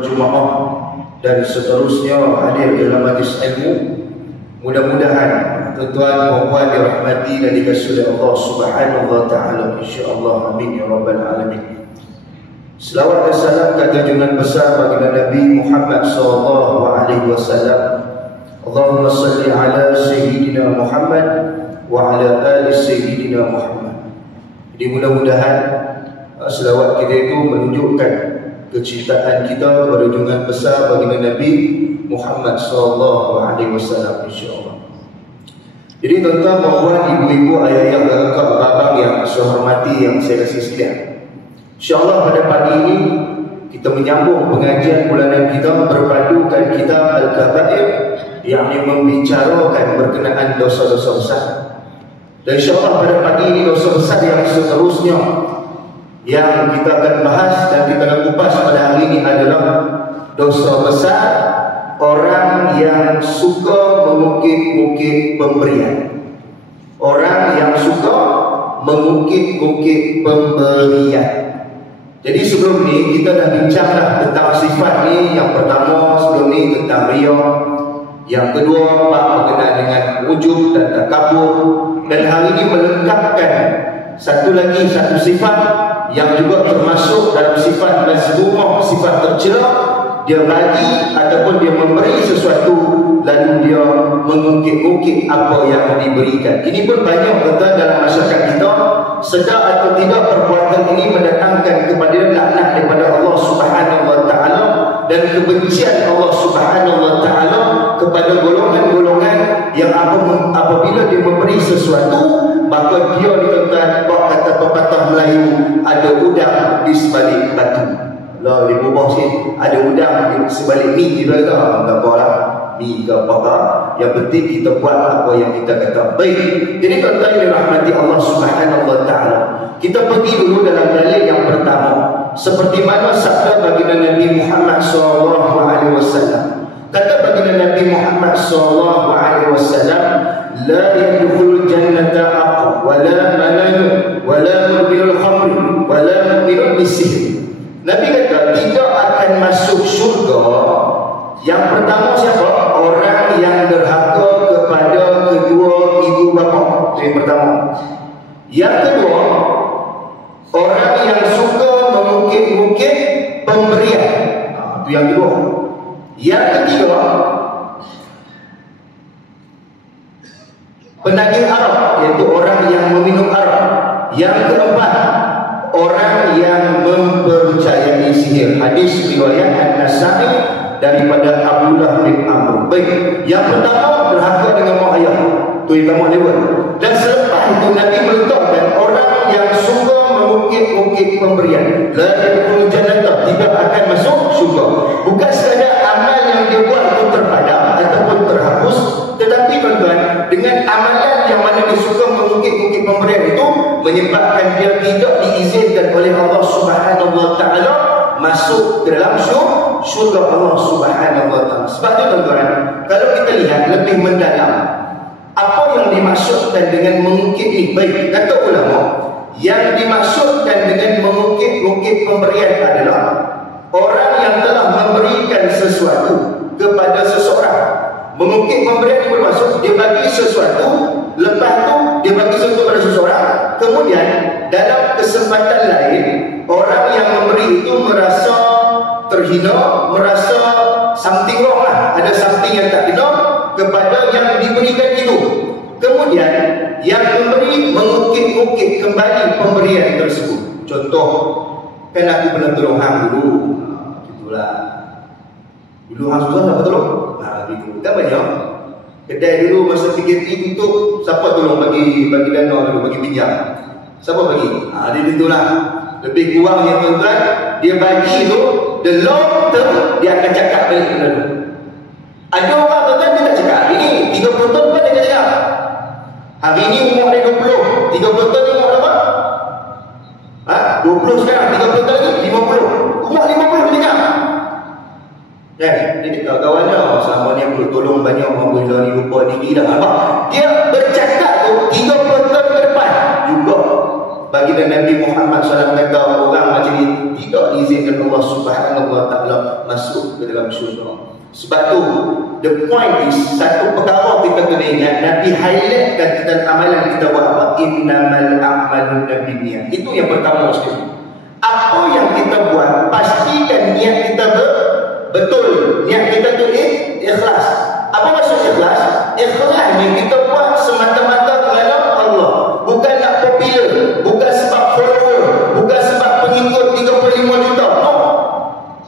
Jumaah dan seterusnya hadir dalam majlis ilmu. Mudah-mudahan tuan-tuan dan puan dirahmati dan dikasihi oleh Allah Subhanahu wa taala, insyaallah. Amin ya rabbal alamin. Selawat dan salam ke junjungan besar baginda Nabi Muhammad sallallahu alaihi wasallam. Allahumma salli ala sayyidina Muhammad wa ala ali sayyidina Muhammad. Jadi mudah-mudahan selawat kita itu menunjukkan kecintaan kita kepada junjungan besar baginda Nabi Muhammad sallallahu alaihi wasallam, insyaallah. Jadi tuan-tuan, puan, ibu-ibu, ayah-ayah, kakak, abang yang saya hormati, yang saya kasih sekalian, insyaallah pada pagi ini kita menyambung pengajian bulanan kita berpadukan kitab Al-Kabair, yang membicarakan berkenaan dosa-dosa besar. Dan insyaallah pada pagi ini dosa besar yang seterusnya yang kita akan bahas dan kita akan kupas pada hari ini adalah dosa besar orang yang suka mengukit-ukit pemberian. Orang yang suka mengukit-ukit pemberian. Jadi sebelum ni kita dah bincanglah tentang sifat ni. Yang pertama sebelum ni tentang riya. Yang kedua berkenaan dengan ujub dan takabur. Dan hari ini melengkapkan satu sifat yang juga termasuk dalam sifat mazmumah, sifat tercela. Dia bagi ataupun dia memberi sesuatu lalu dia mengukit-ukit apa yang diberikan. Ini pun banyak tuan-tuan dalam masyarakat kita. Sedar atau tidak perbuatan ini mendatangkan kepada laknat daripada Allah Subhanahu wa taala dan kebencian Allah Subhanahu wa taala kepada golongan-golongan yang apabila dia memberi sesuatu, maka dia tuan-tuan, kata pepatah Melayu, ada udang di sebalik batu. Lah dia berubah sikit, ada udang di sebalik mi kita kata, tak apalah, mi ke apa-apa. Yang penting kita buat apa yang kita kata. Baik. Jadi tuan-tuan yang dirahmati Allah Subhanahu wa taala, kita pergi dulu dalam dalil yang pertama. Seperti mana sabda baginda Nabi Muhammad sallallahu alaihi wasallam. Kata baginda Nabi Muhammad sallallahu alaihi wasallam, la yadkhulul jannata aqu wa la mananu wa la mudbirul khamr wa la mudbirul bisihr. Nabi kata tidak akan masuk syurga. Yang pertama siapa? Orang yang derhaka kepada kedua ibu bapa. Itu yang pertama. Yang kedua, orang yang suka mengukit-ukit pemberian. Itu yang kedua. Yang ketiga, penagih arak, iaitu orang yang meminum arak. Yang keempat, orang yang mempercayai sihir. Hadis riwayat An-Nasa'i daripada Abdullah bin Amr. Baik, yang pertama derhaka dengan mak ayah. Itu yang pertama level. Dan selepas itu Nabi meletakkan orang yang suka mengukit-ukit pemberian. La yadkhulul jannata, tidak akan masuk syurga. Bukan sekadar amal yang dia buat itu terpadam ataupun terhapus, tetapi tuan-tuan, dengan amalan yang mana dia suka mengukit-ukit pemberian itu menyebabkan dia tidak diizinkan oleh Allah Subhanahu wa taala masuk ke dalam syurga Allah Subhanahu wa taala. Sebab itu tuan-tuan, kalau kita lihat lebih mendalam apa yang dimaksudkan dengan mengukit ni, baik, kata ulama, yang dimaksudkan dengan mengukit-ukit pemberian adalah orang yang telah memberikan sesuatu kepada seseorang. Mengukit pemberian itu bermaksud dia bagi sesuatu, lepas tu dia bagi sesuatu kepada seseorang, kemudian dalam kesempatan lain orang yang memberi itu merasa terhina, merasa something wrong lah, ada something yang tak kena kepada yang diberikan itu. Kemudian yang memberi mengukit-ukit kembali pemberian tersebut. Contoh, kan aku pernah tolong hang dulu, itulah dulu hang susah siapa tolong? Gitu. Kan banyak kedai dulu masa PKP tutup, siapa tolong bagi dana dulu, bagi pinjam? Siapa bagi? Dia itulah. Lebih kurangnya tuan-tuan, dia bagi tu the long term dia akan cakap balik dulu. Ada orang tuan-tuan dia tak cakap hari ni 30 tahun lepas dia akan cakap. Hari ni umur dia 20, 30 tahun umur berapa? 20 sekarang, 30 tahun lagi 50. Umur 50 dia cakap. Dia cakap kawannya, selama ni aku tolong banyak orang boleh ni lupa diri dah. Dia bercakap tu 30 tahun ke depan juga baginda Nabi Muhammad SAW kata orang macam ni tidak diizinkan Allah Subhanahu Wa Taala masuk ke dalam syurga. Sebab tu the point is, satu perkara kita kena ingat, Nabi highlightkan kita amalan kita buat apa? Innamal a'malu binniyat. Itu yang pertama sekali. Apa yang kita buat, pastikan niat kita betul. Niat kita tu ikhlas. Apa maksud ikhlas? Ikhlas ni kita buat semata-mata kerana Allah. Bukan nak popular, bukan sebab follower, bukan sebab pengikut 35 juta. No.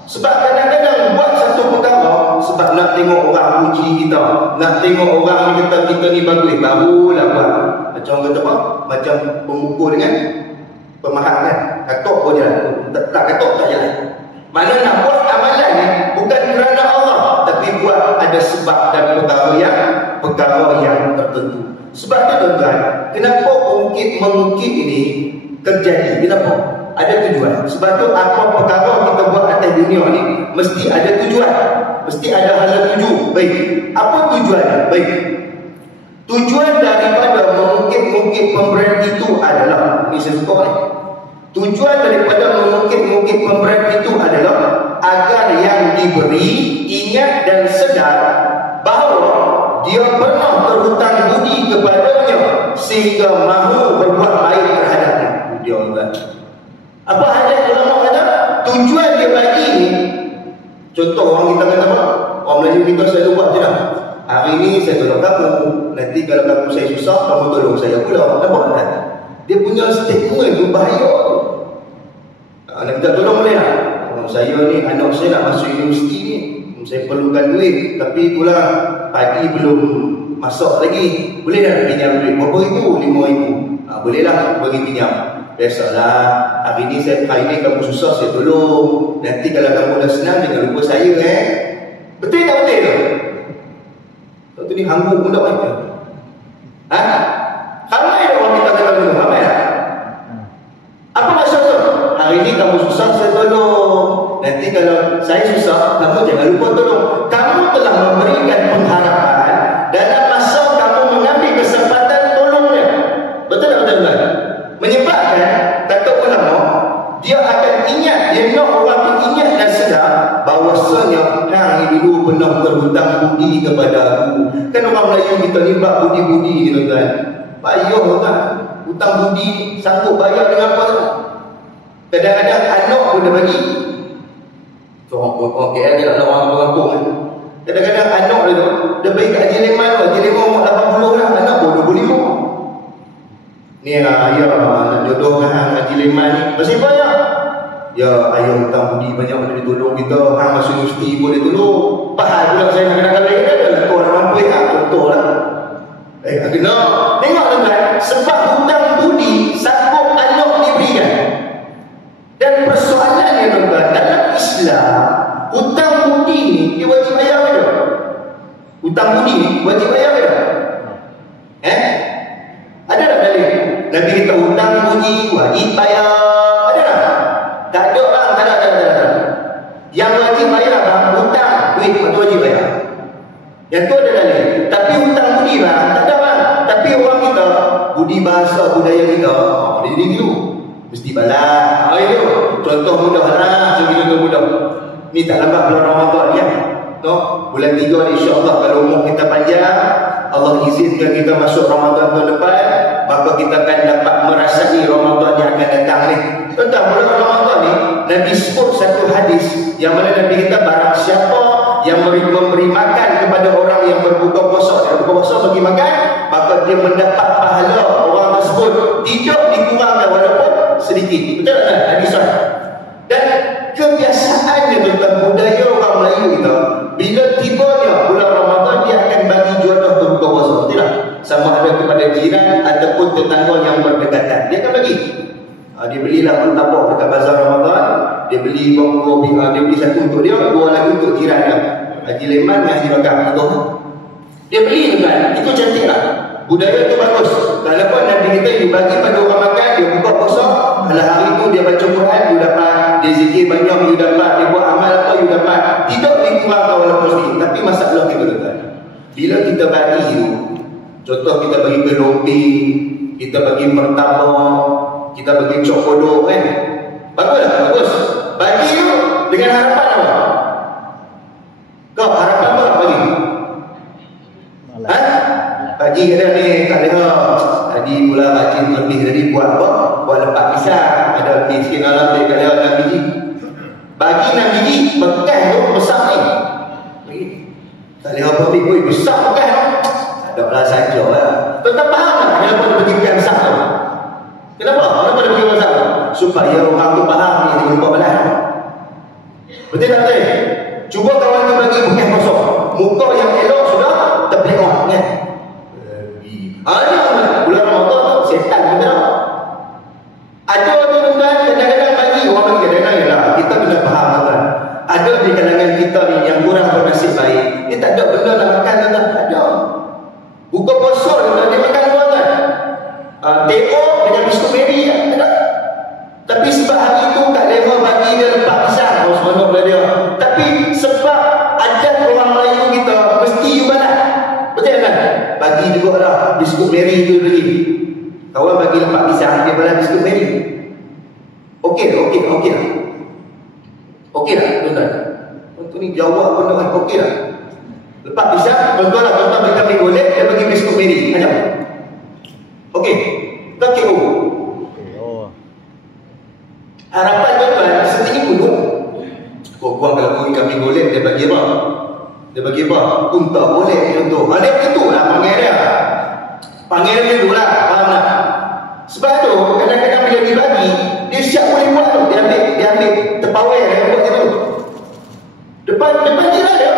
Sebab kadang-kadang buat satu perkara sebab nak tengok orang puji kita, nak tengok orang kata kita ni bagus, barulah buat. Macam kata apa? Macam pemukul dengan pemaham kan? Katok pun jalan, tak katok tak jalan. Mana nak buat amalan ni bukan kerana Allah, tapi buat ada sebab dan perkara yang tertentu. Sebab tu tuan-tuan, kenapa mengungkit ini terjadi? Kenapa? Ada tujuan. Sebab tu apa perkara kita buat atas dunia ni mesti ada tujuan, mesti ada hala tuju. Baik, apa tujuannya? Baik, tujuan daripada mengungkit pemberian itu adalah, ini saya suka ni, tujuan daripada mengungkit pemberian itu adalah agar yang diberi ingat dan sedar bahawa dia pernah berhutang budi kepadanya sehingga mahu berbuat baik terhadapnya. Dia Allah. Apa hajat ulama kata? Tujuan dia bagi ni, contoh orang kita kata apa? Orang Melayu kita selalu buat je lah. Hari ni saya tolong kamu, nanti kalau kamu saya susah, kamu tolong saya pula. Nampak tak? Dia punya statement tu bahaya tu. Nak minta tolong boleh tak? Saya ni, anak saya nak masuk universiti ni, saya perlukan duit, tapi itulah pagi belum masuk lagi. Boleh tak pinjam duit? Berapa ribu? 5,000. Bolehlah bagi pinjam. Biasalah, hari ni kamu susah saya tolong. Nanti kalau kamu dah senang jangan lupa saya Betul tak betul tu? Waktu ni hanggung pun tak baik. Ramai dah orang kita kata dulu, ramai tak? Apa maksud tu? Hari ni kamu susah saya tolong. Nanti kalau saya susah, kamu jangan lupa tolong. Kamu telah memberikan pengharapan dalam masa kamu mengambil kesempatan tolongnya. Betul tak betul? Menyebabkan, kata ulama, dia akan ingat, dia nak orang tu ingat dan sedar bahawasanya hang dulu pernah berhutang budi kepada aku. Kan orang Melayu kita ni bab budi-budi ni tuan-tuan. Payah kan? Hutang budi sanggup bayar dengan apa? Kadang-kadang anak pun dia bagi. Okey, dia nak orang kampung kan. Kadang-kadang anak dia bagi kat Haji Leman, Haji Leman umur 80 dah, anak pun 25. Ni ayah nak jodohkan Haji Leman ni. Masih banyak. Ya, ayah hutang budi banyak boleh tolong kita. Hang masuk universiti boleh tolong. Pahal pula saya nak kena lain kan? Dah tu orang mampu contoh lah. Kena. Tengok tuan-tuan. Sebab hutang budi sanggup anak diberikan. Dan persoalannya tuan-tuan, dalam Islam, hutang budi ni dia wajib bayar ke? Hutang budi ni wajib bayar ke? Ada tak dalil? Nabi kita hutang budi wajib bayar. Ada tak? Tak ada bang, tak ada. Yang wajib bayar bang, hutang duit itu wajib bayar. Yang tu ada dalil. Tapi hutang budi bang, tak ada bang. Tapi orang kita, budi bahasa budaya kita, dia dulu mesti balas. Itu contoh mudah lah, segitu mudah. Ni tak lambat bulan Ramadan ya. Bulan 3 ni insya-Allah kalau umur kita panjang, Allah izinkan kita masuk Ramadan tahun depan, maka kita akan dapat merasai Ramadan yang akan datang ni. Tentang bulan Ramadan ni, Nabi sebut satu hadis yang mana Nabi kita barang siapa yang memberi makan kepada orang yang berbuka puasa, dan berbuka puasa bagi makan, maka dia mendapat pahala orang tersebut tidak dikurangkan walaupun sedikit. Betul tak hadis? Dan kebiasaannya tentang budaya orang Melayu kita, bila tibanya bulan Ramadan dia akan bagi jodoh berbuka puasa. Betul tak? Sama ada kepada jiran ataupun tetangga yang berdekatan, dia akan bagi. Dia belilah pentabak dekat bazar Ramadan, dia beli dia beli satu untuk dia, dua lagi untuk jiran dia. Haji Leman dengan Haji Bakar itu. Dia beli tuan, itu cantik lah. Budaya itu bagus. Walaupun Nabi kita dibagi pada orang makan, dia buka puasa, kalau hari itu dia baca Quran, you dapat, dia zikir banyak, you dapat, dia buat amal apa, you dapat. Tidak dikurangkan walaupun sedikit. Tapi masalah kita tuan, bila kita bagi itu, contoh kita bagi ke lombing, kita bagi martabak, kita bagi cok kodok kan. Bagus tak? Bagus. Bagi tu dengan harapan apa? Kau harapan apa bagi? Ha? Bagi ada ni tak ada. Tadi pula rajin lebih tadi buat apa? Buat lepak pisang. Ada lebih sikit alam dia kat dia 6 biji. Bagi 6 biji, bekas tu besar ni. Bagi. Tak ada apa pun besar bekas tu. Tak ada lah saja lah. Tuan-tuan faham tak kenapa dia bagi bekas besar tu? Kenapa? Kenapa dia bagi besar tu? Supaya orang tu faham ni dia lupa belah. Betul tak betul? Cuba kawan tu bagi bekas kosong. Muka yang elok sudah terpelengok kan? Ada bulan Ramadan tu setan betul tak? Ada tuan-tuan kadang-kadang bagi orang bagi kadang-kadang ialah kita kena faham tuan. Ada di kalangan kita ni yang kurang bernasib baik. Dia tak ada benda nak makan tuan. Tak ada. Buka puasa dia makan tuan. TO dengan biskut Mary tak ada. Tapi sebab hari itu Kak Lema bagi dia lepak pisang. Oh seronok lah dia. Tapi sebab adat orang Melayu kita mesti you balas. Betul kan? Bagi juga lah biskut Mary tu lagi. Kawan bagi lepak pisang, dia balas biskut Mary. Okey lah. Okey lah tuan-tuan. Tuan ni jawab benda kan okey lah. Lepak pisang, tuan-tuan lah tuan-tuan bagi kami golek, dia bagi biskut Mary. Macam okey. Tak KO. Harapan tuan-tuan setinggi gunung. Kau kalau kami golek, dia bagi apa? Dia bagi apa? Unta boleh contoh. Dia begitu lah panggil dia. Panggil dia dulu lah. Faham tak? Sebab tu kadang-kadang bila dia bagi, dia siap boleh buat tu. Dia ambil terpawai dia buat tu. Depan dia lah dia.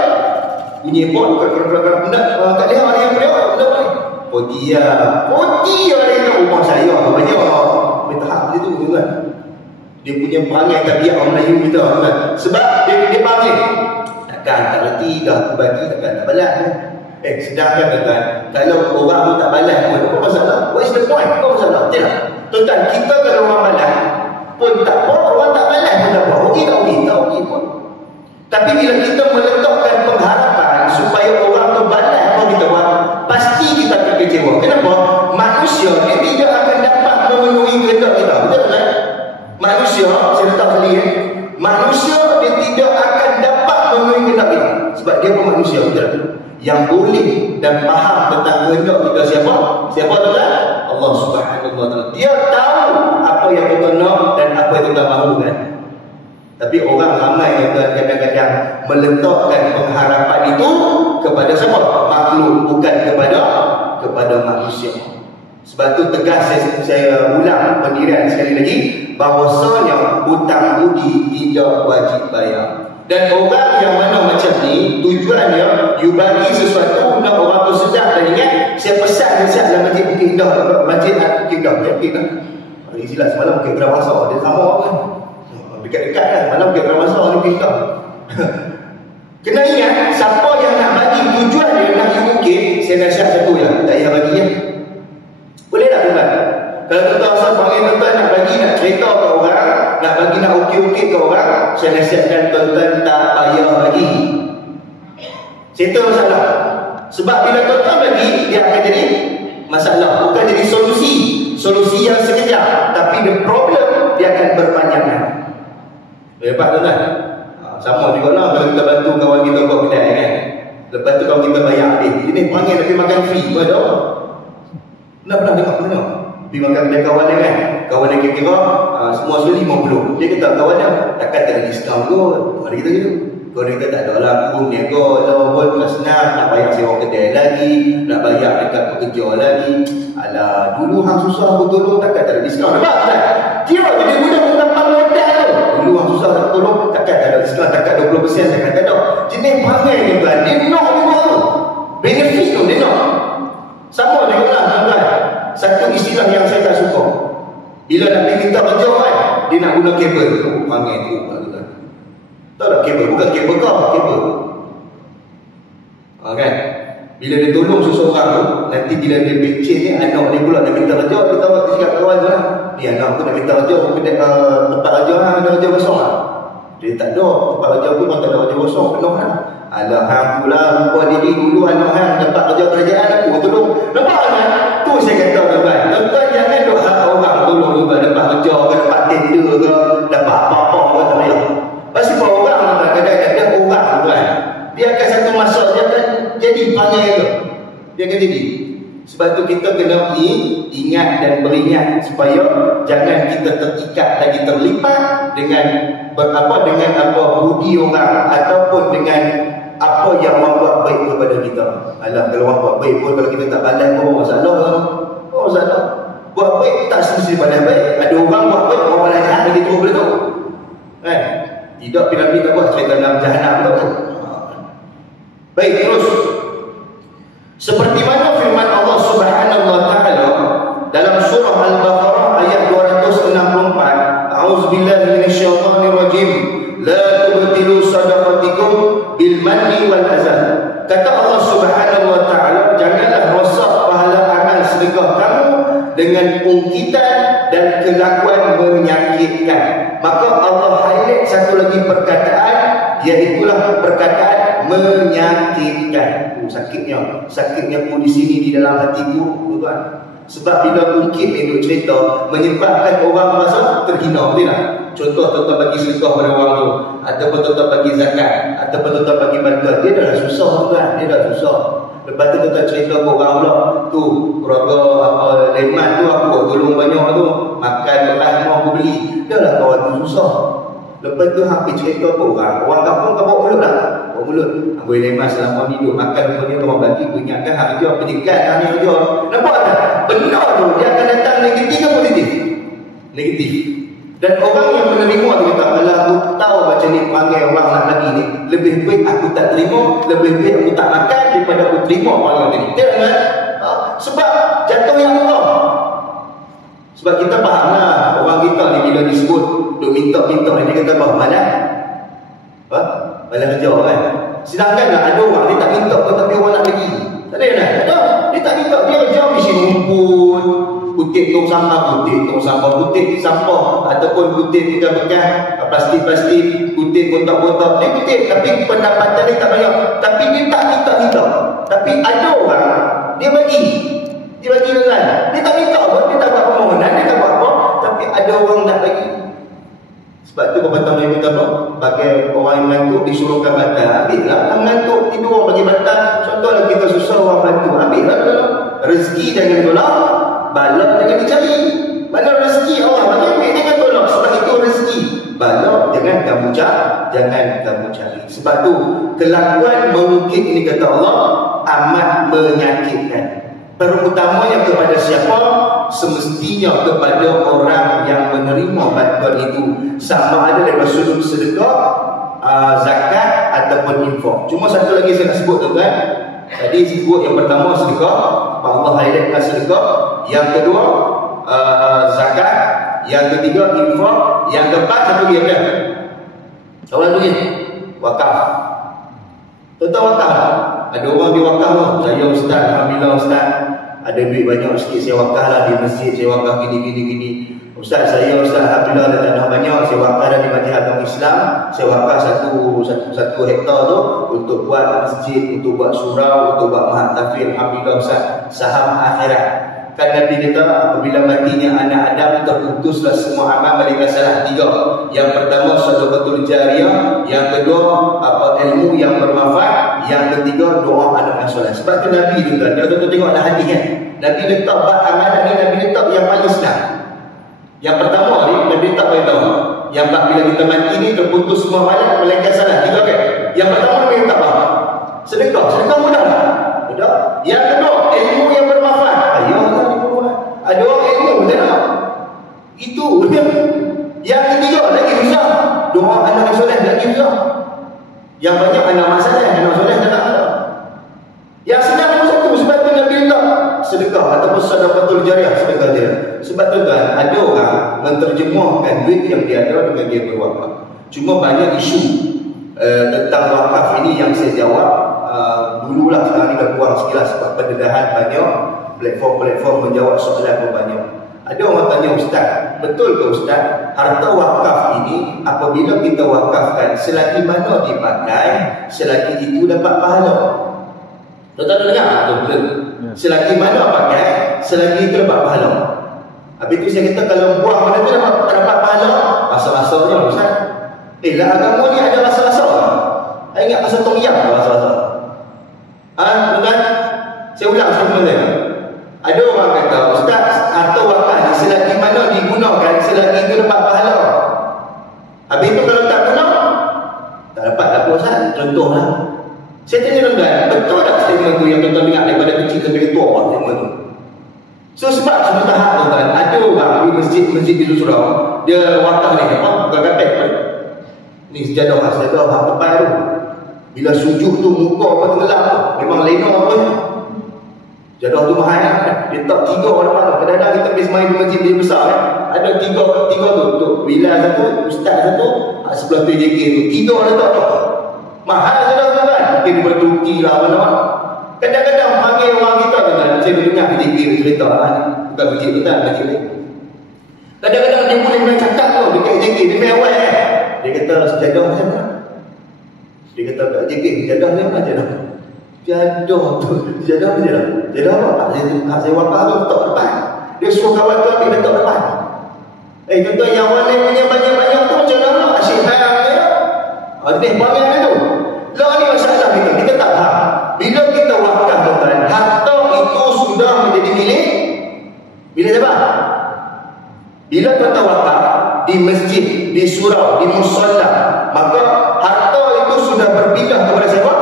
Bunyi pot. Kat dia ada yang beliau. Poti lah dia kat rumah saya. Banyak bertahap dia tu kan. Dia punya perangai tabiat orang Melayu kita kan. Sebab dia panggil. Takkan tak reti dah aku bagi takkan tak balas. Sedangkan tuan, kalau orang tu tak balas pun apa masalah? What is the point? Apa masalah? Betul tak? Tuan, kita kalau orang balas pun tak apa, orang tak balas pun tak apa. Okey pun. Tapi bila kita meletakkan pengharapan supaya orang tu balas apa kita buat, pasti kita akan kecewa. Kenapa? Manusia dia tidak akan dapat memenuhi kehendak kita. Betul tak? Manusia, saya letak sekali manusia dia tidak akan dapat memenuhi kehendak kita. Sebab dia pun manusia, betul tak? Yang boleh dan faham tentang kehendak kita siapa? Siapa tuan? Allah Subhanahu Wa Taala. Dia tahu apa yang kita nak dan apa yang kita mahu kan. Tapi orang ramai yang kadang-kadang meletakkan pengharapan itu kepada siapa? Makhluk, bukan kepada manusia. Sebab tu tegas saya ulang pendirian sekali lagi bahawasanya hutang budi tidak wajib bayar. Dan orang yang mana macam ni tujuannya you bagi sesuatu nak orang tu sedar dan ingat saya pesan dia dalam masjid Bukit Indah, masjid Bukit Indah istilah semalam Bukit Keramasa dia sama kan dekat-dekat kan malam Bukit Keramasa ni Bukit Indah. Kena ingat siapa yang nak bagi tujuan dia nak bukit, saya nasihat satu ya, tak payah bagi ya. Boleh tak tuan? Kalau tuan asal panggil tuan nak bagi, nak cerita ke orang, nak bagi nak ukit-ukit ke orang, saya nasihatkan tuan-tuan tak payah bagi. Itu masalah. Sebab bila tuan-tuan bagi, dia akan jadi masalah, bukan jadi solusi. Solusi yang sekejap, tapi the problem dia akan berpanjangan. Lepas tuan-tuan. Sama jugalah kalau kita bantu kawan kita buat kedai kan. Lepas tu kalau kita bayar habis, ini panggil tapi makan free pun ada. Pernah tengok. Pergi makan kedai kawan dia kan. Kawan dia kira-kira semua sekali 50. Dia kata kawan dia takkan tak ada diskaun kot. Ada kita gitu. Kalau kita tak ada lah kurung niaga lah pun tak senang. Nak bayar sewa kedai lagi, nak bayar dekat pekerja lagi. Alah dulu hang susah aku tolong takkan tak ada diskaun. Nampak tak? Dia jadi budak mendapat modal tu. Dulu hang susah tak tolong takkan tak ada diskaun, takkan 20% takkan tak ada. Jenis perangai ni tuan, dia nak juga tu. Benefit tu dia nak. Sama juga lah tuan-tuan. Satu istilah yang saya tak suka. Bila nak pergi minta kerja kan, dia nak guna kabel tu. Perangai tu tuan. Tahu tak kabel? Bukan kabel kau, kabel. Kan? Bila dia tolong seseorang tu, nanti bila dia becek ni, anak dia pula nak minta kerja, dia tahu dia cakap kawan tu lah. Ni anak aku nak minta kerja, tempat kerja lah, ada kerja kosong lah. Dia tak ada, tempat kerja aku memang tak ada kerja kosong, penuh lah. Alah hang pula lupa diri dulu anak hang tempat kerja kerajaan aku tolong. Nampak kan? Tu saya kata tuan-tuan. Tuan-tuan jangan doa orang tolong juga tempat masa dia akan jadi perangai tu. Dia akan jadi. Sebab tu kita kena ingat dan beringat supaya jangan kita terikat lagi terlibat dengan dengan budi orang ataupun dengan apa yang orang buat baik kepada kita. Alah, kalau orang buat baik pun kalau kita tak balas pun masalah. Oh, masalah. Buat baik tak semestinya balas baik. Ada orang buat baik, orang balas jahat lagi terus boleh tahu. Kan? Tidak piramid tak buat cerita dalam jahanam tu. Baik, terus. Seperti mana firman Allah Subhanahu wa taala dalam surah Al-Baqarah ayat 264, A'udzubillahi minasyaitonir rajim. La tubtilu sadaqatikum bil manni wal azan. Kata Allah Subhanahu wa taala, janganlah rosak pahala amal sedekah kamu dengan ungkitan dan kelakuan menyakitkan. Maka Allah highlight satu lagi perkataan, iaitu perkataan menyakitkan. Sakitnya pun di sini di dalam hatiku, tuan. Sebab bila ungkit ni cerita menyebabkan orang merasa terhina, betul tak? Contoh tuan bagi sedekah pada orang tu, ataupun tuan bagi zakat, ataupun tuan bagi bantuan, dia dah susah tuan, dia dah susah. Lepas tu tuan cerita ke orang pula, tu keluarga leman tu aku tolong banyak tu, makan bekas semua aku beli, dah lah kawan tu susah. Lepas tu hampir cerita ke orang kampung kau bawa mulut tak? Bawa mulut. Boleh lemas selama hidup makan apa dia orang bagi, aku ingatkan hari dia penyegat hari dia. Nampak tak? Benda tu dia akan datang negatif ke positif? Negatif. Dan orang yang menerima tu kata, kalau aku tahu macam ni panggil orang nak bagi ni, lebih baik aku tak terima, lebih baik aku tak makan daripada aku terima panggil tadi. Betul kan? Sebab jatuh yang Allah. Sebab kita faham lah, orang kita ni bila disebut duk minta-minta ni, dia kata apa? Malah kerja kan? Sedangkan ada orang dia tak minta pun tapi orang nak bagi. Tak ada kan? Ada. Dia tak minta, dia kerja mesti rumput, kutip tong sampah, kutip sampah, ataupun kutip bekas-bekas, plastik-plastik, kutip kotak-kotak. Dia kutip tapi pendapatan dia tak banyak. Tapi dia tak minta-minta. Tapi ada orang, dia bagi. Dia bagi dengan. Dia tak minta pun, dia tak buat permohonan, dia tak buat apa. Tapi ada orang nak bagi. Sebab tu perkataan mereka kata apa? Bagai orang yang mengantuk disuruhkan bantal, ambillah. Mengantuk tidur orang bagi bantal. Contohlah kita susah orang bantu, ambillah. Rezeki jangan tolak, bala jangan dicari. Mana rezeki Allah bagi, ambil jangan tolak. Sebab itu rezeki. Bala jangan kamu cari. Sebab tu kelakuan mengungkit ini kata Allah amat menyakitkan. Terutamanya kepada siapa? Semestinya kepada orang yang menerima bantuan itu, sama ada dari sudut sedekah, zakat ataupun infak. Cuma satu lagi saya nak sebut tuan. Tadi sebut yang pertama sedekah, Allah highlightkan sedekah. Yang kedua zakat, yang ketiga infak, yang keempat satu lagi apa? Soalan tu ni, wakaf. Tentang wakaf. Ada orang di wakaf tu, saya ustaz, alhamdulillah ustaz, ada duit banyak sikit saya wakaf lah di masjid, saya wakaf gini. Ustaz, alhamdulillah ada tanah banyak, saya wakaf dah di Majlis Agama Islam, saya wakaf satu hektar tu untuk buat masjid, untuk buat surau, untuk buat mahatafir. Alhamdulillah ustaz, saham akhirat. Kan Nabi kata apabila matinya anak Adam terputuslah semua amal mereka salah 3. Yang pertama sedekah jariyah, yang kedua ilmu yang bermanfaat, yang ketiga doa anak yang soleh. Sebab tu Nabi juga kalau tuan tengok hadis kan, Nabi letak bab amalan ni, Nabi letak yang paling senang. Yang pertama ni Nabi letak beritahu yang bab bila kita mati ni terputus semua amalan melainkan salah 3 kan. Yang pertama Nabi letak apa? Sedekah mudah lah. Mudah. Yang kedua ilmu yang bermanfaat. Ada orang ilmu betul tak? Itu dia. Yang ketiga lagi susah, doa anak soleh lagi susah. Yang banyak anak soleh tak ada. Yang senang pun satu, sebab tu Nabi letak sedekah ataupun sedekahul jariyah, sedekah dia. Sebab tu kan ada orang menterjemahkan duit yang dia ada dengan dia berwakaf. Cuma banyak isu tentang wakaf ini yang saya jawab dululah, sekarang ni dah kurang sikit lah sebab pendedahan banyak. Platform menjawab soalan pun banyak. Ada orang tanya, ustaz, betul ke ustaz, harta wakaf ini apabila kita wakafkan, selagi mana dipakai, selagi itu dapat pahala? Tuan-tuan dengar? Betul. Selagi mana pakai, selagi itu dapat pahala. Habis itu saya kata, kalau buang benda itu dapat pahala, rasa-rasanya ustaz. Lah agama ni ada rasa-rasa. Saya ingat pasal Tom Yam rasa-rasa. Tuan-tuan, saya ulang statement saya. Ada orang kata, Ustaz, harta wakaf ni selagi mana digunakan, selagi itu dapat pahala. Habis itu kalau tak guna, tak dapat apa Ustaz. Contohlah, saya tanya tuan-tuan, betul tak statement tu yang tuan-tuan dengar daripada kecil sampai tua statement tu? So sebab suatu tahap tuan-tuan, ada orang di masjid di surau, dia wakaf ni apa? Bukan kapek apa? Ni sejadah hak tepat tu. Bila sujud tu muka apa tenggelam tu, memang lena apa je. Sejadah tu mahal kan? Dia tak 3 orang depan tu. Kadang-kadang kita pergi semain di masjid dia besar kan? Ada 3 tu, untuk Bilal satu, Ustaz satu, sebelah tu JK tu. 3 orang letak tu. Mahal sejadah tu kan? Mungkin bertuki lah apa-apa. Kadang-kadang panggil orang kita tu kan, saya dengar JK tu cerita kan? Bukan masjid tu kan, masjid ni. Kadang-kadang dia boleh main cakap tu dekat JK, dia main awal kan? Dia kata sejadah macam mana? Dia kata kat JK, sejadah ni apa sejadah? Sejadah tu, sejadah apa sejadah? Sejadah apa? Hak saya wakaf tu letak depan. Dia suruh kawan tu ambil letak depan. Tuan-tuan yang awal ni punya banyak-banyak tu macam mana? Asyik sayang dia. Ni panggil dia tu. Lah ni masalah kita tak faham. Bila kita wakaf tuan-tuan, harta itu sudah menjadi milik siapa? Bila tuan-tuan wakaf di masjid, di surau, di musalla, maka harta itu sudah berpindah kepada siapa?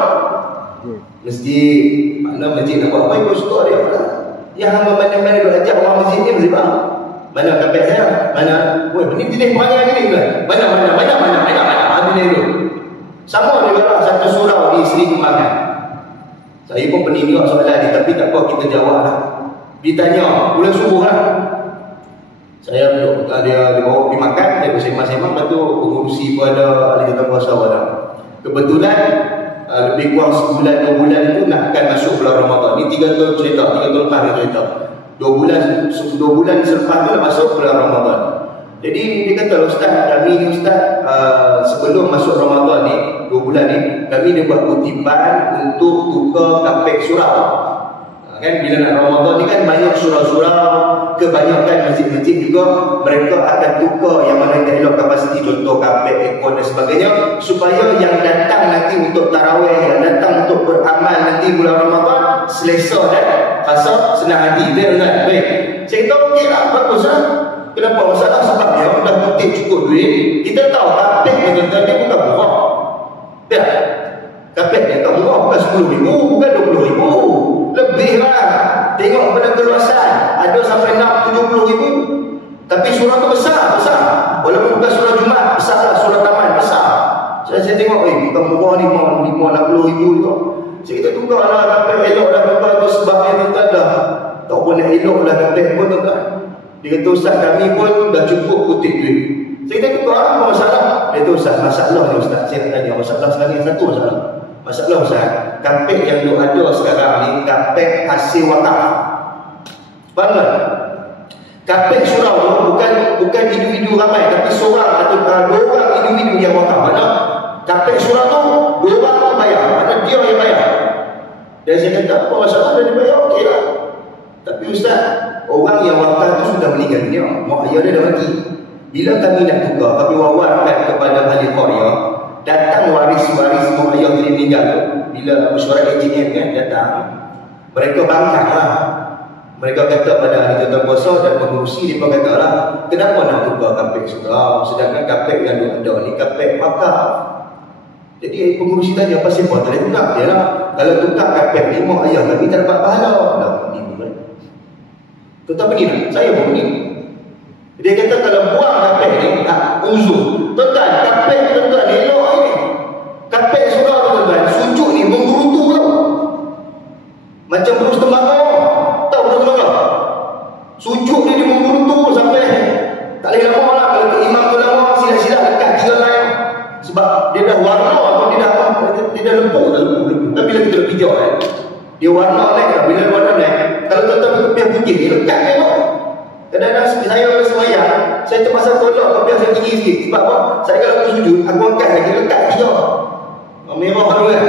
Masjid. Mana masjid nak buat apa, ikut suka dia lah. Yang hamba mana-mana duk ajak orang masjid ni mesti faham. Mana kapek saya? Mana? Weh, ni jenis perangai ni kan? Mana? Ada tu. Sama juga satu surau di Seri Kembangan. Saya pun pening juga soalan ni, tapi tak apa, kita jawab lah. Ditanya, bulan subuh lah. Saya duduk, dia bawa pergi makan, saya bersembang-sembang, lepas tu pengurusi pun ada, ahli jawatankuasa pun ada. Kebetulan, lebih kurang sebulan, 2 bulan itu nak akan masuk bulan Ramadan. Ni 3 tahun cerita, 3 tahun lepas dia cerita. 2 bulan selepas tu nak masuk bulan Ramadan. Jadi dia kata, Ustaz, kami ni Ustaz, sebelum masuk Ramadan ni, 2 bulan ni, kami dia buat kutipan untuk tukar kapek surau. Kan bila nak Ramadan ni kan banyak surau-surau, kebanyakan masjid-masjid juga mereka akan tukar yang mana yang elok kapasiti, contoh kapek, aircon dan sebagainya, supaya yang datang nanti untuk tarawih, yang datang untuk beramal nanti bulan Ramadan selesa dan rasa senang hati. Betul kan? Baik. Saya kata okey lah, bagus lah. Kenapa masalah? Sebab dia dah kutip cukup duit. Kita tahu kapek ni tuan-tuan dia bukan murah. Ya. Kapek dia tak murah, bukan 10,000, bukan 20,000. Lebih lah. Tengok pada keluasan, ada sampai 70,000. Tapi surah tu besar. Walaupun bukan surah Jumat, besar lah. Surah Taman, besar. Saya tengok, bukan murah ni, 50-60,000 juga. Saya kata tukar lah kapek, elok dah tuan-tuan tu. Sebabnya tuan-tuan dah tak pun nak elok lah kapek pun tuan-tuan. Dia kata, Ustaz, kami pun dah cukup kutip duit. Saya kata tukar lah, apa masalah? Dia kata, Ustaz, masalah ni Ustaz. Saya nak tanya, masalah sekarang yang satu masalah. Masalah Ustaz, kapek yang ada sekarang ni kapek hasil wakaf. Faham tak? Kapek surau tu bukan individu ramai, tapi seorang atau 2 orang individu yang wakaf. Mana kapek surau tu 2 orang bayar, mana dia yang bayar. Dan saya kata, apa masalah dia bayar? Okey lah. Tapi Ustaz, orang yang wakaf tu sudah meninggal dunia, mak ayah dia dah mati. Bila kami nak tukar, kami wawarkan kepada ahli qaryah, datang waris-waris mak ayah dia meninggal tu. Bila mesyuarat AJM kan datang, mereka bangkang lah. Mereka kata pada ahli jawatankuasa dan pengurusi, dia kata lah, kenapa nak tukar kapek surau, sedangkan kapek yang ada ni kapek wakaf. Jadi pengurusi tanya, apa sebab tak boleh tukar? Dia lah, kalau tukar kapek ni mak ayah kami tak dapat pahala. Dah pening pun. Tetapi ni lah, saya pun pening. Dia kata kalau buang kapek ni, uzur. Tuan-tuan, kapek tuan-tuan elok ni. Kapek surau tuan-tuan, sujud ni menggerutu tau. Macam berus tembaga. Tahu berus tembaga? Sujud ni dia menggerutu sampai tak boleh lama lah. Kalau imam tu lama, silap-silap dekat 3 line. Sebab dia dah warna atau dia dah lempuk. Tapi bila kita pijak dia warna naik tak? Bila warna naik, kalau tuan-tuan berkepiah putih dia lekat ni tau. Kadang-kadang saya pada semayang, saya terpaksa tolak kepiah saya tinggi sikit. Sebab apa? Saya kalau aku sujud, aku angkat lagi lekat 3. Merah tu kan.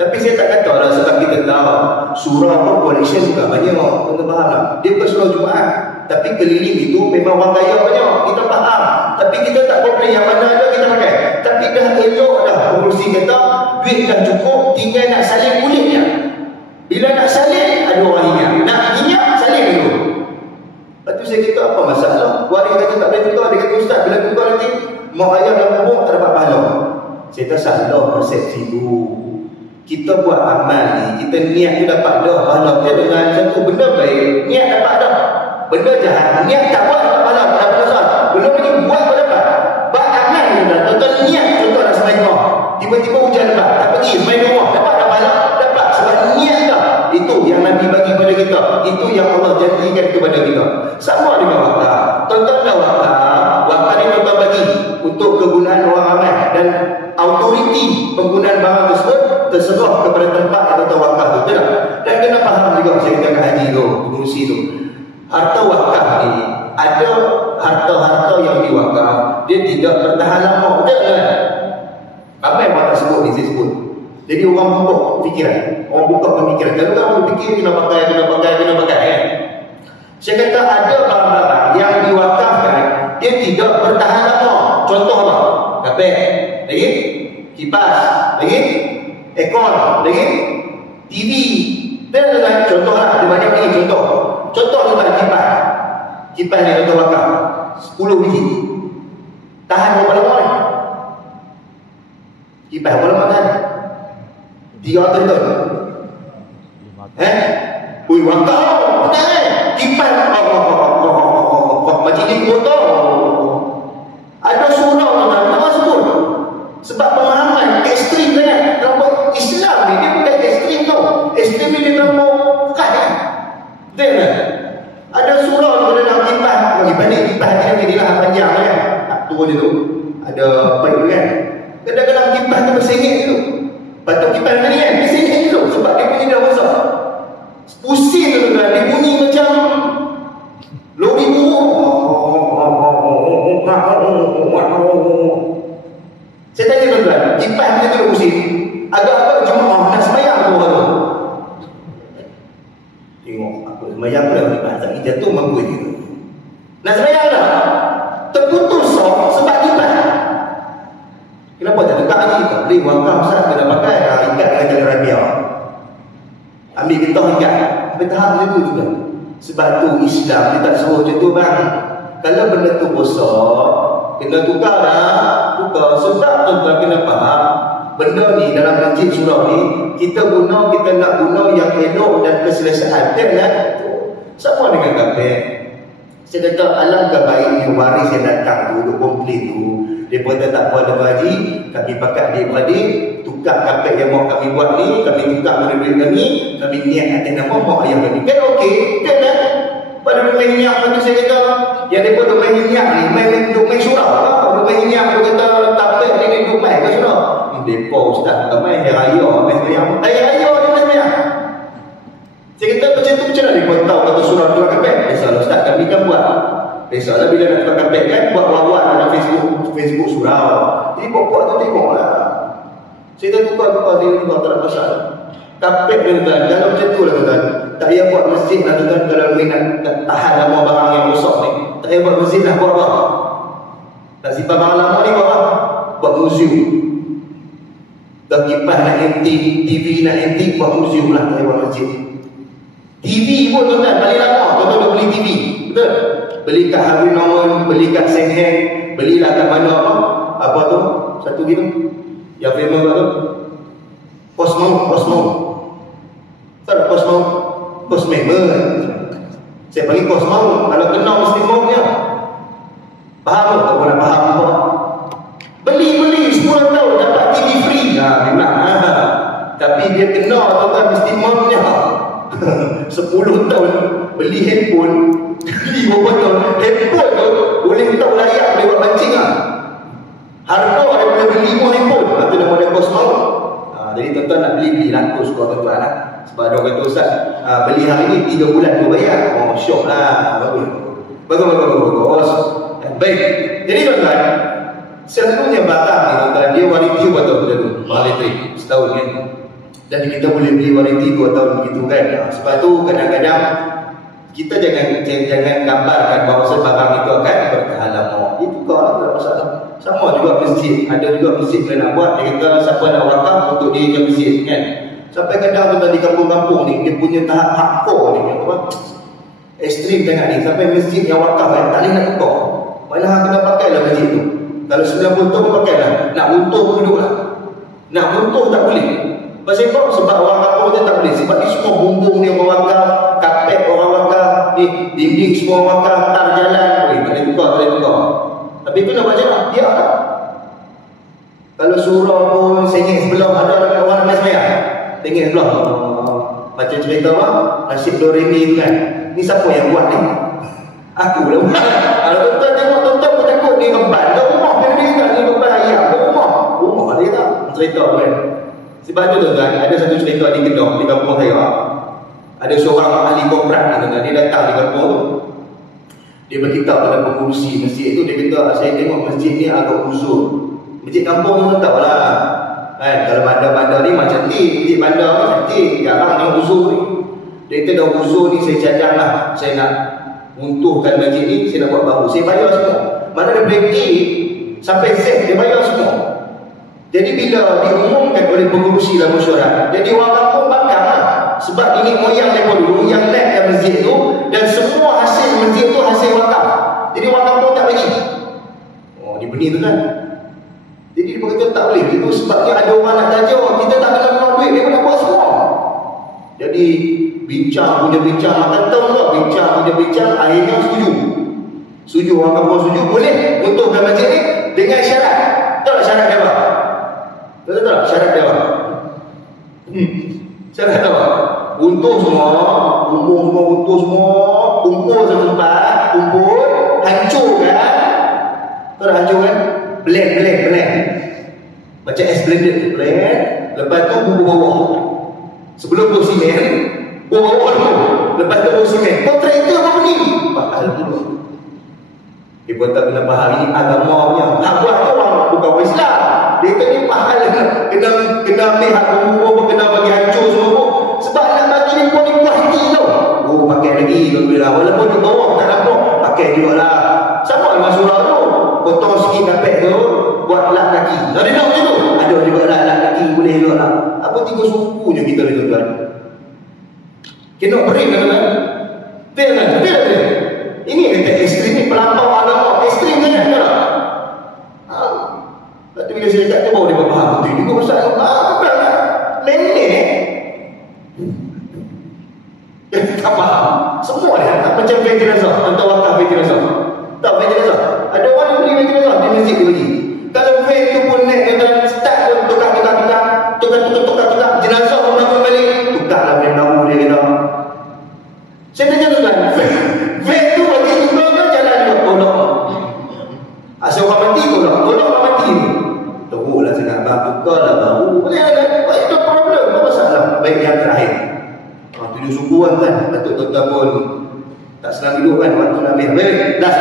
Tapi saya tak kata lah, sebab kita tahu surah pun collection bukan banyak. Tuan-tuan faham tak? Dia bukan surah Jumaat, tapi keliling itu memang orang kaya banyak. Kita faham. Tapi kita tak boleh yang mana ada kita pakai. Tapi dah elok dah pengurusi kata, duit dah cukup, tinggal nak salin kulitnya. Bila nak salin, ada orang ingat. Nak minyak, salin dulu. Lepas tu saya kata, apa masalah? Waris kata tak boleh tukar. Dia kata, ustaz, bila tukar nanti, mak ayah dan kubur tak dapat pahala. Saya kata, salah persepsi tu. Kita buat amal ni, kita niat tu dapat dah pahala. Dia dengan satu benda baik, niat dapat dah. Benda jahat, niat tak buat dapat pahala, tak dapat dosa. Belum lagi buat pun dapat. Buat amal ni, tuan-tuan niat, contoh nak semain rumah. Tiba-tiba hujan lebat, tak pergi, main rumah, dapat pahala, dapat. Sebab niat dah. Itu yang Nabi bagi pada kita. Itu yang Allah janjikan kepada kita. Sama dengan wakaf. Tuan-tuan dah wakaf. Wakaf ni tuan-tuan bagi untuk kegunaan orang ramai. Dan autoriti penggunaan barang tersebut terserah kepada tempat atau wakaf tu. Betul tak? Dan kena faham juga, saya kata kat haji tu, pengurusi tu. Harta wakaf ni, ada harta-harta yang diwakaf, dia tidak bertahan lama. Betul tak? Apa yang orang tak sebut ni, saya sebut. Jadi orang buka fikiran, orang buka pemikiran. Kalau orang berfikir kena pakai kan. Saya kata ada barang-barang yang diwakafkan, dia tidak bertahan lama. Contoh apa? Kapek, lagi kipas, lagi aircon, lagi TV. Dan contoh lah, ada banyak lagi contoh. Contoh tentang kipas. Kipas ni contoh wakaf 10 biji. Tahan berapa lama ni? Kipas berapa lama tahan? 300 tahun. Ui, wakaf. Betul. Kipas macam ni kotor. Ada surau tuan-tuan, tak masuk. Sebab pemahaman ekstrim kan. Kalau Islam ni dia bukan ekstrim tau. Ekstrim ni dia terlalu pekat kan. Betul kan? Ada surau tu dalam kipas. Kipas ni dia lah panjang kan. Tua dia tu. Ada pipe tu kan. Kadang-kadang kipas tu bersengit tu. Lepas tu kipas ni kan, dia sengit tu. Sebab dia punya dah besar. Pusing tu kan. Dia bunyi macam lori buruk. Saya tanya tuan-tuan, kipas dia tu pusing. Agak-agak Jumaat nak semayang tu orang tu. Tengok apa semayang pula kipas. Tak jatuh mampu je. Nak semayang dah. Terputus soft sebab kipas. Kenapa tak dekat lagi? Tak boleh wakaf Ustaz, kena pakai ikat dengan jalan rabia. Ambil getah ikat. Sampai tahap macam tu juga. Sebab tu Islam dia tak suruh macam tu bang. Kalau benda tu rosak, kena tukar dah. Tukar. Sebab tuan-tuan kena faham, benda ni dalam masjid surau ni, kita nak guna yang elok dan keselesaan. Kan? Sama dengan kapek. Saya kata alangkah baiknya waris yang datang tu, duk komplain tu, dia kata tak apa Abang Haji, kami pakai adik-beradik, tukar kapek yang mau kami buat ni, kami tukar pada duit kami niat atas nama mak ayah kami. Kan okey, kan kan? Pada main minyak tu saya kata, yang mereka duk main minyak ni, main surau lah. Duk main minyak tu kata tapek ni duk main ke surau. Mereka ustaz, main hari raya, main semayang. Hari raya dia main semayang. Saya kata macam tu macam mana dia tahu kata surau tukar kapek? Biasalah ustaz, kami kan buat. Biasalah bila nak tukar kapek kan, buat lawan dalam Facebook surau. Jadi buat tu tengoklah. Saya dah tukar, tak ada masalah. Kapek ni tuan, kalau macam tu lah tuan. Tak payah buat masjid lah tuan, kalau nak tahan lama barang yang rosak ni. Tak payah buat masjid lah, buat apa? Nak simpan barang lama ni buat apa? Buat museum. Dah kipas nak antik, TV nak antik, buat museum lah, tak payah buat masjid. TV pun tuan, paling lama tuan dah beli TV. Betul? Beli kat Harvey Norman, beli kat Secondhand, belilah kat mana apa tu? Satu gitu. Yang famous tu Cosmos. Tak Cosmos. Saya panggil Cosmos. Kalau kenal mesti maunya. Faham tak? Kau nak faham apa? Beli 10 tahun dapat TV free. Memang. Tapi dia kenal tu kan mesti maunya. 10 tahun beli handphone. Beli berapa tahun? Handphone tu boleh tahu layak boleh buat mancing lah. Harga dia boleh beli 5 handphone. Itu nama dia Cosmos. Jadi tuan-tuan nak beli ratus kalau tuan-tuan lah. Sebab ada orang kata Ustaz, beli hari ni 3 bulan tu bayar. Oh syok lah. Bagus. Baik. Jadi tuan-tuan, selalunya barang ni tuan-tuan, dia warranty berapa tahun tu? Warranty setahun kan. Dan kita boleh beli warranty 2 tahun begitu kan. Sebab tu kadang-kadang kita jangan gambarkan bahawa barang itu akan bertahan lama. Itu kalau tak masalah. Sama juga masjid. Ada juga masjid yang nak buat, dia kata siapa nak wakaf untuk dia masjid kan. Sampai kadang tu di kampung-kampung ni, dia punya tahap hardcore ni, apa? Ekstrim tengah ni. Sampai masjid yang wakaf kan, tak boleh nak tukar. Mana hang kena pakailah masjid tu. Kalau 90 tahun pakailah. Nak runtuh pun duduklah. Nak runtuh tak boleh. Pasal apa? Sebab orang kampung dia tak boleh. Sebab ni semua bumbung ni orang wakaf, kapet orang wakaf, ni dinding semua wakaf, tar jalan. Tak boleh tukar, tak boleh tukar. Tapi tu nak buat macam mana? Biar tak? Kalau surau pun sengit sebelah, ada orang nak sembahyang. Sengit sebelah. Macam cerita apa? Nasib Doremi tu kan. Ni siapa yang buat ni? Aku lah buat. Kalau tuan-tuan tengok, tuan-tuan pun takut ni ngeban. Dah rumah dia tak ni ngeban ayam. Rumah dia tak. Cerita tu kan. Sebab tu tuan-tuan, ada satu cerita di Kedah, di kampung saya. Ada seorang ahli korporat ni tuan-tuan. Dia datang di kampung tu. Dia berkitab pada pengurusi masjid tu. Dia kata, saya tengok masjid ni agak uzur. Masjid kampung tu tahu lah. Kan, kalau bandar-bandar ni macam cantik. Masjid bandar ni cantik. Jarang yang uzur ni. Dia kata dah uzur ni saya cadang lah. Saya nak untukkan masjid ni, saya nak buat baru. Saya bayar semua. Mana dia boleh A sampai Z, dia bayar semua. Jadi bila diumumkan oleh pengurusi dalam mesyuarat, jadi orang kampung bakar lah. Sebab ini moyang mereka dulu yang naikkan masjid tu, dan semua hasil masjid tu hasil wakaf. Jadi orang kampung tak bagi. Oh, dia benih tu kan. Jadi dia berkata tak boleh. Itu sebabnya ada orang nak tajuk, kita tak kena keluar duit, dia nak buat semua. Jadi bincang, makan tahu tak? Bincang, akhirnya setuju orang kampung setuju, boleh untukkan masjid ni dengan syarat. Tahu tak syarat dia apa? Tahu tak syarat dia apa? Syarat apa? Untung semua, untung semua, kumpul satu tempat, hancurkan. Tahu tak hancurkan? Blend. Macam es blended, blend. Lepas tu bubur bawah. Sebelum tu simen, bawah dulu. Lepas tu simen. Kontraktor apa ni? Mahal dulu. Dia pun tak kena faham ini agama punya. Hak buat tu orang bukan orang Islam. Dia kata ni mahal. Kena ambil hak bubur, kena bagi hancur semua pun. Sebab nak bagi ni pun ni kualiti tau. Oh, pakai lagi. Walaupun di bawah tak nampak, pakai juga lah. Sama dengan surau tu. Potong sikit kapet tu, buat lap kaki. Ada nak macam tu? Ada juga lah lap kaki, boleh juga lah. Apa 3 suku je kita ni tuan-tuan. Kena beri kan? Betul. Ini kata ekstrim ni pelampau agama. Ekstrim sangat tak? Lepas tu bila saya cakap tu baru dia faham. Betul juga pasal bukan tak? Nenek tak faham. Semua dia tak macam vegerazah. Tentang wakaf vegerazah. Tak vegerazah. Ada orang yang beli vegerazah di masjid dia bagi. Kalau van tu pun naik kata start pun tukar jenazah pun bangun balik. Tukarlah van baru dia kata. Saya tanya tu kan, van tu bagi juga kan jalan juga tolong. Asal orang mati tolong orang mati. Teruklah sangat bang, tukarlah baru. Boleh kan? Itu problem, apa masalah? Baik yang terakhir. 7 sukuan kan, Datuk tuan-tuan pun tak senang hidup kan waktu nak ambil. Baik, last.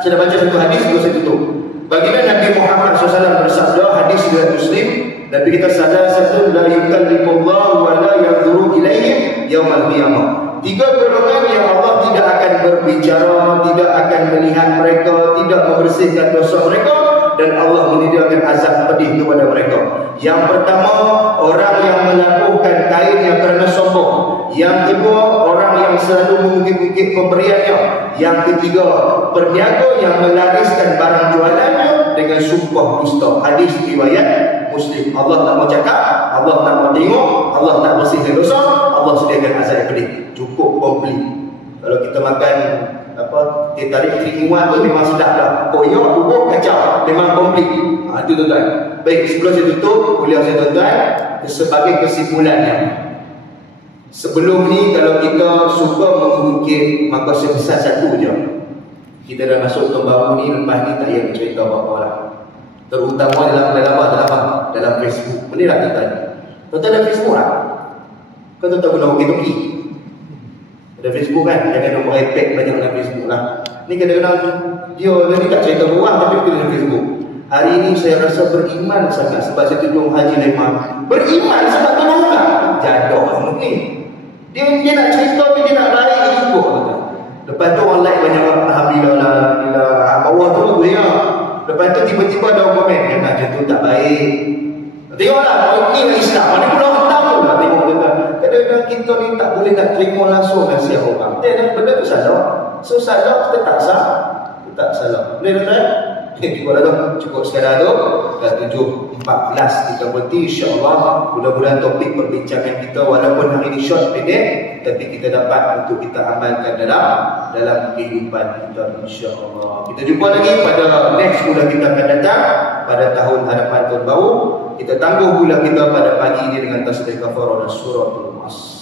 Saya dah baca satu hadis, baru saya tutup. Baginda Nabi Muhammad SAW bersabda, hadis riwayat Muslim, Nabi kita salasatun la yukallifullahu wa la yanzuru ilaihim yaumal qiyamah. 3 golongan yang Allah tidak akan berbicara, tidak akan melihat mereka, tidak membersihkan dosa mereka, dan Allah menyediakan azab pedih kepada mereka. Yang pertama, orang yang melakukan kain yang kerana sombong. Yang kedua, orang yang selalu mengungkit-ungkit pemberiannya. Yang ketiga, perniaga yang melariskan barang jualannya dengan sumpah dusta. Hadis riwayat Muslim. Allah tak mau cakap, Allah tak mau tengok, Allah tak bersihkan dosa, Allah sediakan azab yang pedih. Cukup komplit. Kalau kita makan teh tarik 3-in-1 tu memang sedap dah. Koyak, bubur, kacau, memang komplit. Itu tuan-tuan. Baik, sebelum saya tutup kuliah saya tuan-tuan, sebagai kesimpulannya, sebelum ni kalau kita suka mengukir, maka sebesar satu je. Kita dah masuk tahun baru ni, lepas ni tak payah cerita apa-apa lah. Terutama dalam Facebook. Boleh tak tuan-tuan? Tuan-tuan ada Facebook tak? Kau tuan-tuan guna walkie-talkie? Ada Facebook kan? Jangan nombor iPad banyak dalam Facebook lah. Ni kadang-kadang dia ni tak cerita orang, tapi dia dalam Facebook. Hari ini saya rasa beriman sangat sebab saya tunjuk Haji Laiman. Beriman sebab tolong orang. Jadoh ni. Dia nak cerita, dia nak lari ke juga. Lepas tu orang like banyak, alhamdulillah, bawah tu ya. Lepas tu tiba-tiba ada orang komen, jangan macam tu tak baik. Tengoklah, ni Islam, mana pula orang tahu lah tengok boleh nak terima langsung nasihat orang. Benda tu salah. So salah kita tak sah. Kita tak salah. Boleh tuan-tuan? Cukup dah tu. Cukup sekadar tu. Dah 7.14 kita berhenti, insya-Allah. Mudah-mudahan topik perbincangan kita walaupun hari ini short pendek, tapi kita dapat untuk kita amalkan dalam kehidupan kita, insya-Allah. Kita jumpa lagi pada next bulan kita akan datang pada tahun hadapan tahun baru. Kita tangguh pula kita pada pagi ini dengan tasbih kafarah dan suratul As.